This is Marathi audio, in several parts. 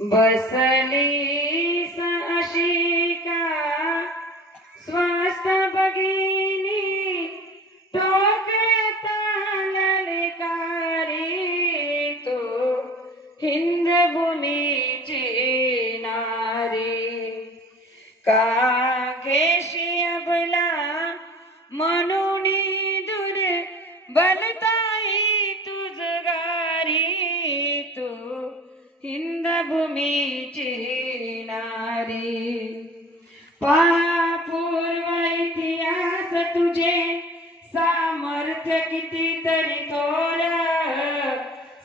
बसलीस अशी का स्वस्त भगिनी टोकता ललकारी तू हिंद भूमीची नारी का घेशी अबला म्हणून दूर बलताई तुझ गारी तू हिंद भूमीची नारी पहा पूर्व इतिहास तुझे सामर्थ्य कितीतरी थोर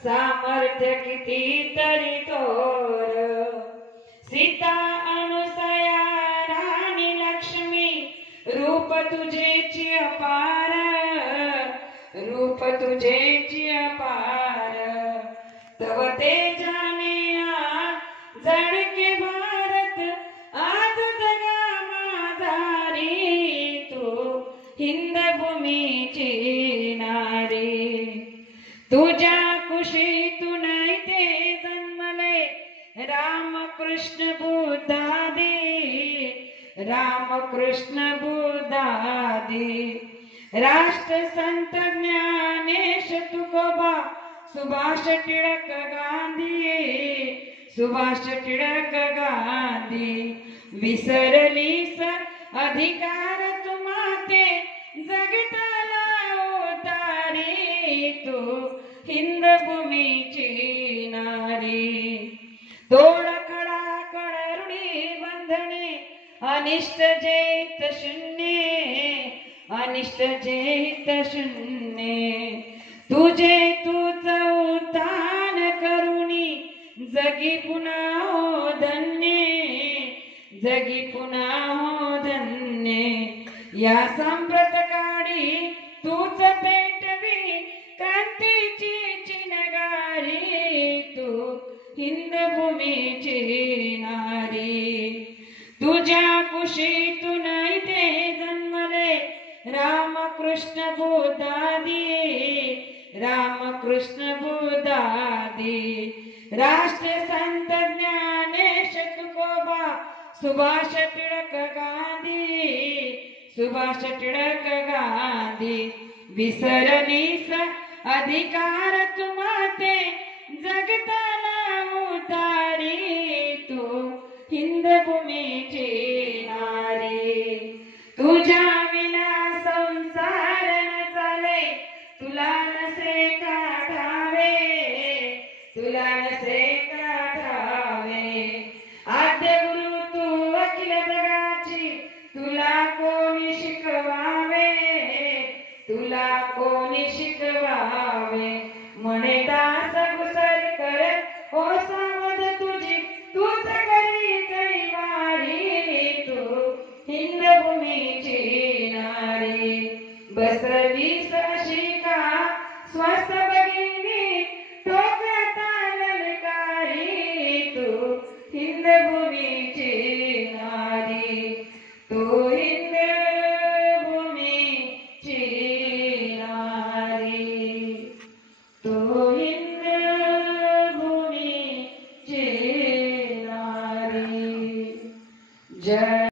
सामर्थ्य कितीतरी थोर सीता अनुसया राणी लक्ष्मी रूप तुझेची अपार रूप तुझेची अपार तव तेजाने जडके भारत आज जगा माझारी तू हिंद भूमीची नारी तुझ्या कुशीतून इथे जन्मले रामकृष्ण बुद्धादी रामकृष्ण बुद्धादी राष्ट्रसंत ज्ञानेश तुकोबा सुभाष टिळक गांधी सुभाष टिळक गांधी विसरलीस अधिकार तुम्हाते जगताला उतारी तू हिंद भूमीची नारी तोड खडा कळरुडी बंधने अनिष्ट जेत शून्य अनिष्ट जेत शून्य तुझे तूच उत्थान करुणी जगी पुन्हा हो धन्य जगी पुन्हा हो धन्य या संप्रत काळी तूच पेटवी क्रांतीची चिनगारी तू हिंद भूमीची नारी तुझ्या कुशीतून इथे जन्मले रामकृष्ण बुद्धादी रामकृष्ण बुद्धादी राष्ट्रसंत ज्ञानेश तुकोबा सुभाष टिळक गांधी सुभाष टिळक गांधी विसरलीस अधिकार तुम्हाते जगताला उतारी तू हिंद भूमीची नारी तुझ्या विना संसार न चाले तुला नसे का ठावे तुला नसे का ठावे आद्य गुरु तू अखिल जगाची तुला कोणी शिकवावे तुला कोणी शिकवावे म्हणे दास घुसर कर हो सावध तुझी तूच करी कैवारी तू हिंद भूमीची नारी बसलीस अशी का स्वस्त